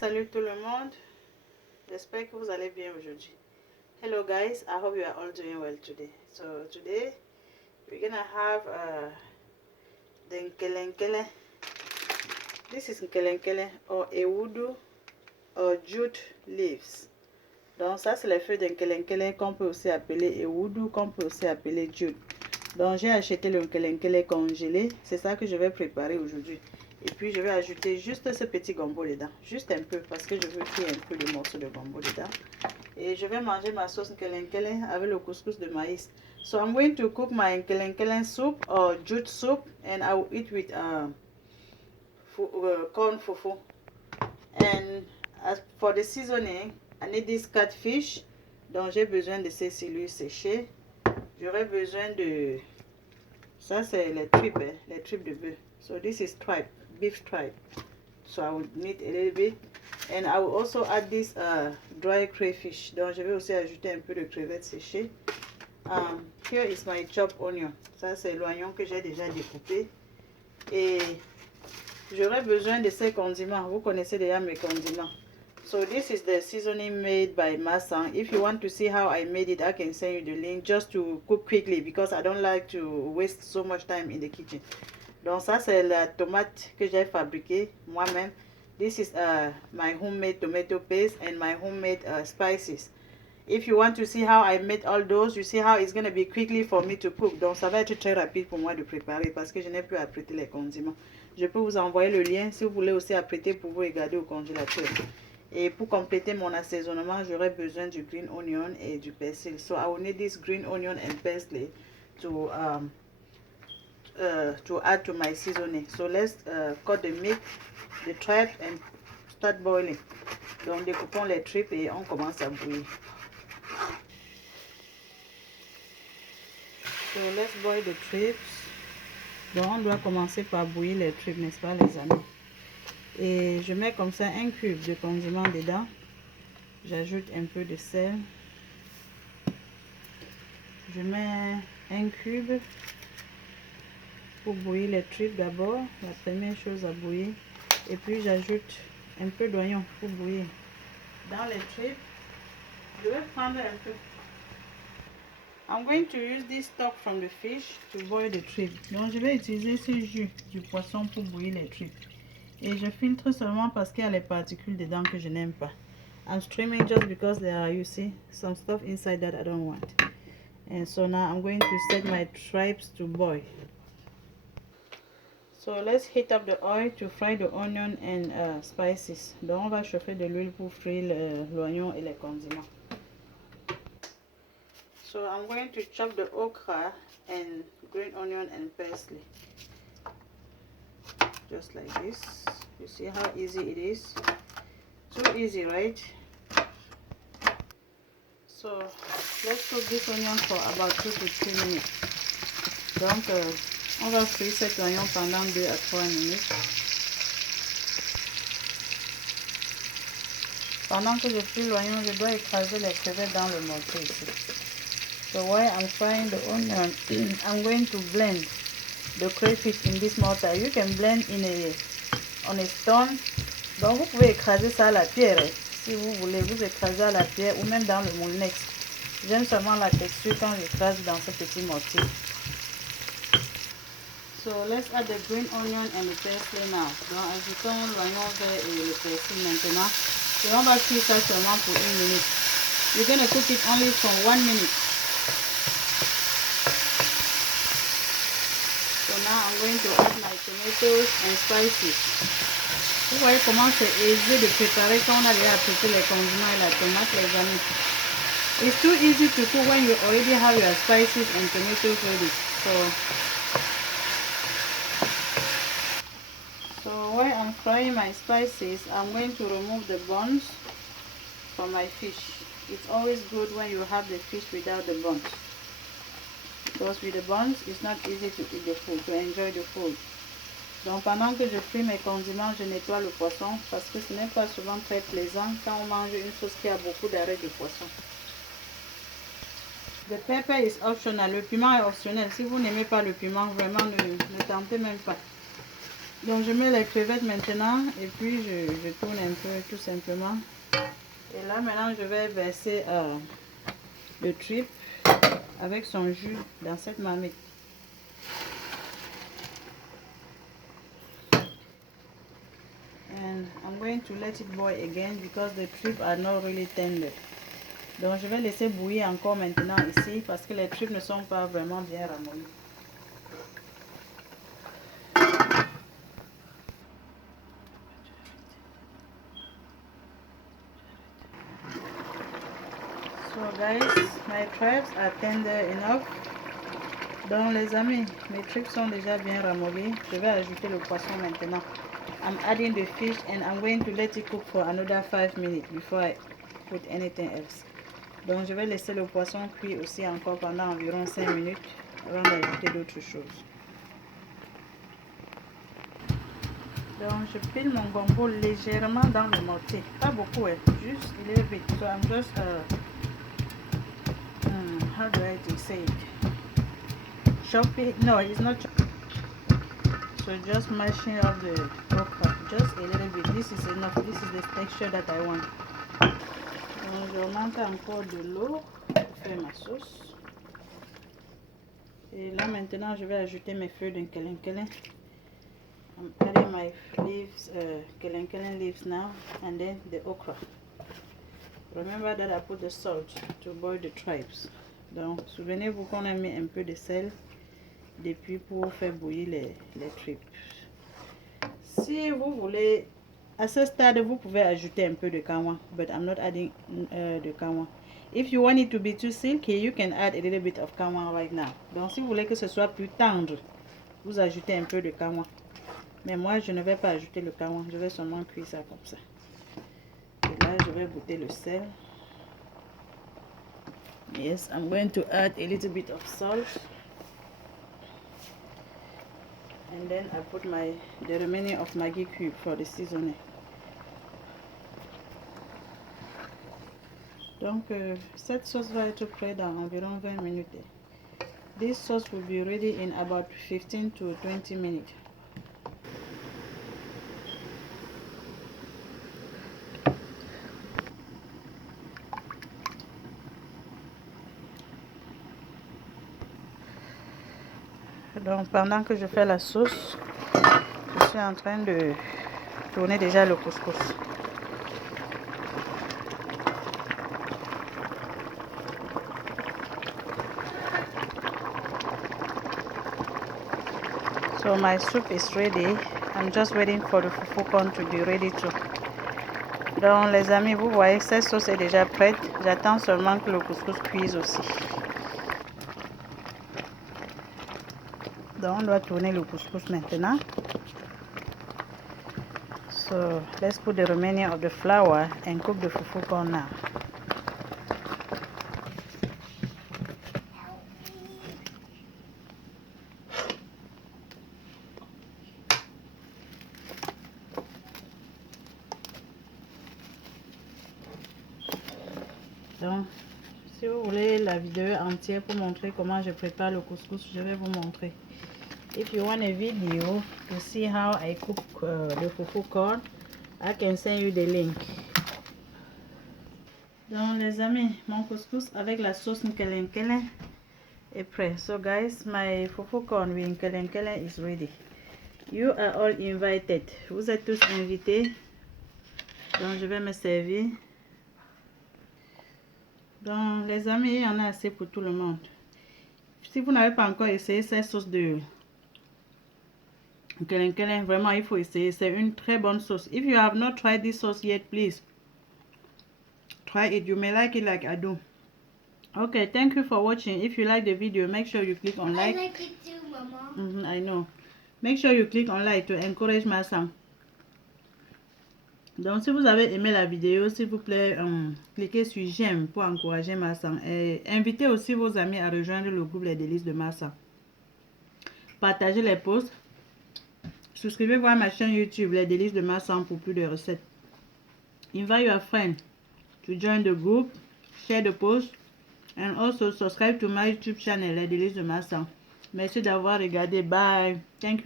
Salut tout le monde. J'espère que vous allez bien aujourd'hui. Hello guys, I hope you are all doing well today. So today we're gonna have the nkelenkele. This is nkelenkele or ewudu or jute leaves. Donc ça c'est les feuilles de nkelenkele qu'on peut aussi appeler ewudu, qu'on peut aussi appeler jute. Donc j'ai acheté le nkelenkele congelé, c'est ça que je vais préparer aujourd'hui. Et puis je vais ajouter juste ce petit gombo dedans, juste un peu parce que je veux faire un peu de morceaux de gombo dedans. Et je vais manger ma sauce nkelenkele avec le couscous de maïs. So I'm going to cook my nkelenkele soup or jute soup and I will eat with corn fufu. And as for the seasoning, I need this catfish. Donc j'ai besoin de ces cellulles séchées. J'aurai besoin de... Ça c'est les tripes de bœuf. So this is tripe, beef tripe. So I will need a little bit. And I will also add this dry crayfish. Donc je vais aussi ajouter un peu de crevettes séchées. Here is my chopped onion. Ça c'est l'oignon que j'ai déjà découpé. Et j'aurai besoin de ces condiments. Vous connaissez déjà mes condiments. So this is the seasoning made by Masang. If you want to see how I made it, I can send you the link just to cook quickly because I don't like to waste so much time in the kitchen. Donc ça c'est la tomate que j'ai fabriquée moi-même. This is my homemade tomato paste and my homemade spices. If you want to see how I made all those, you see how it's going to be quickly for me to cook. Donc ça va être très rapide pour moi de préparer parce que je n'ai plus à apprêter les condiments. Je peux vous envoyer le lien si vous voulez aussi apprêter pour vous et garder au congélateur. Et pour compléter mon assaisonnement, j'aurai besoin du green onion et du persil. So I will need this green onion and parsley to add to my seasoning. So let's cut the meat, the tripe and start boiling. Donc découpons les tripes et on commence à bouillir. So let's boil the trips. Donc on doit commencer par bouillir les tripes, n'est-ce pas les amis? Et je mets comme ça un cube de condiment dedans. J'ajoute un peu de sel. Je mets un cube pour bouillir les tripes d'abord. La première chose à bouillir. Et puis j'ajoute un peu d'oignon pour bouillir. Dans les tripes, je vais prendre un peu. I'm going to use this stock from the fish to boil the tripe. Donc je vais utiliser ce jus du poisson pour bouillir les tripes. Et je filtre seulement parce qu'il y a les particules dedans que je n'aime pas. I'm streaming just because there are, you see, some stuff inside that I don't want. And so now I'm going to set my tripes to boil. So let's heat up the oil to fry the onion and spices. Donc on va chauffer de l'huile pour frire l'oignon et les condiments. So I'm going to chop the okra and green onion and parsley. Just like this. You see how easy it is? Too easy, right? So let's cook this onion for about 2 to 3 minutes. Donc on va frire cet oignon pendant 2 à 3 minutes. Pendant que je frire l'oignon, je dois écraser les crevettes dans le morceau ici. So while I'm frying the onion, I'm going to blend the crayfish in this mortar. You can blend on a stone. Donc vous pouvez écraser ça à la pierre si vous voulez. Vous écrasez à la pierre ou même dans le moulinex. J'aime seulement la texture quand j'écrase dans ce petit mortier. So let's add the green onion and the parsley now. Donc ajoutons l'oignon vert et le persil maintenant. Et on va cuire ça seulement pour 1 minute. You're going to cook it only for 1 minute. So now I'm going to add my tomatoes and spices. Vous voyez comment c'est aisé de préparer quand on a déjà apprêté les condiments et la tomate, les amis. It's too easy to cook when you already have your spices and tomatoes ready. So while I'm frying my spices, I'm going to remove the bones from my fish. It's always good when you have the fish without the bones. Because with the buns, it's not easy to eat the food, to enjoy the food. Donc pendant que je fais mes condiments, je nettoie le poisson parce que ce n'est pas souvent très plaisant quand on mange une sauce qui a beaucoup d'arrêt de poisson. The pepper is optional. Le piment est optionnel. Si vous n'aimez pas le piment, vraiment ne tentez même pas. Donc je mets les crevettes maintenant et puis je tourne un peu tout simplement. Et là maintenant je vais verser le trip avec son jus dans cette marmite. And I'm going to let it boil again because the trip are not really tender. Donc je vais laisser bouillir encore maintenant ici parce que les tripes ne sont pas vraiment bien ramollis. So guys, my crabs are tender enough. Donc les amis, mes tripes sont déjà bien ramollis. Je vais ajouter le poisson maintenant. I'm adding the fish and I'm going to let it cook for another 5 minutes before I put anything else. Donc je vais laisser le poisson cuire aussi encore pendant environ 5 minutes avant d'ajouter d'autres choses. Donc je pile mon gombo légèrement dans le mortier. Pas beaucoup, juste a little bit. So I'm just how do I say it? Chop it. No, it's not chop. So just mashing up the okra, just a little bit. This is enough. This is the texture that I want. Donc je remonte encore de l'eau pour faire ma sauce. Et là maintenant je vais ajouter mes feuilles de kelen-kelen. I'm adding my leaves, kelen-kelen leaves now, and then the okra. Remember that I put the salt to boil the tripes. Donc souvenez-vous qu'on a mis un peu de sel depuis pour faire bouillir les tripes. Si vous voulez, à ce stade, vous pouvez ajouter un peu de kanwa, but I'm not adding the kanwa. If you want it to be too silky, you can add a little bit of kanwa right now. Donc si vous voulez que ce soit plus tendre, vous ajoutez un peu de kanwa. Mais moi, je ne vais pas ajouter le kanwa, je vais seulement cuire ça comme ça. Et là, je vais goûter le sel. Yes, I'm going to add a little bit of salt. And then I put the remaining of Maggi cube for the seasoning. Donc cette sauce va être prête dans environ 20 minutes. This sauce will be ready in about 15 to 20 minutes. Donc pendant que je fais la sauce, je suis en train de tourner déjà le couscous. So my soup is ready. I'm just waiting for the fufu corn to be ready too. Donc les amis, vous voyez, cette sauce est déjà prête. J'attends seulement que le couscous cuise aussi. Donc on doit tourner le couscous maintenant. So let's put the remaining of the flour and cook the fufu corn now. Donc si vous voulez la vidéo entière pour montrer comment je prépare le couscous, je vais vous montrer. If you want a video to see how I cook the fufu corn, I can send you the link. Donc les amis, mon couscous avec la sauce nkelen-kelen est prêt. So guys, my fufu corn with nkelen-kelen is ready. You are all invited. Vous êtes tous invités. Donc je vais me servir. Donc les amis, il y en a assez pour tout le monde. Si vous n'avez pas encore essayé cette sauce de nkelen-kelen, vraiment il faut essayer. C'est une très bonne sauce. If you have not tried this sauce yet, please try it. You may like it like I do. Okay, thank you for watching. If you like the video, make sure you click on like. I like it too, Mama. I know. Make sure you click on like to encourage my son. Donc si vous avez aimé la vidéo, s'il vous plaît, cliquez sur j'aime pour encourager ma son. Et invitez aussi vos amis à rejoindre le groupe Les Délices de ma son. Partagez les posts. Souscrivez-vous à ma chaîne YouTube Les Délices de ma son pour plus de recettes. Invite your friend to join the group, share the post, and also subscribe to my YouTube channel Les Délices de ma son. Merci d'avoir regardé. Bye. Thank you.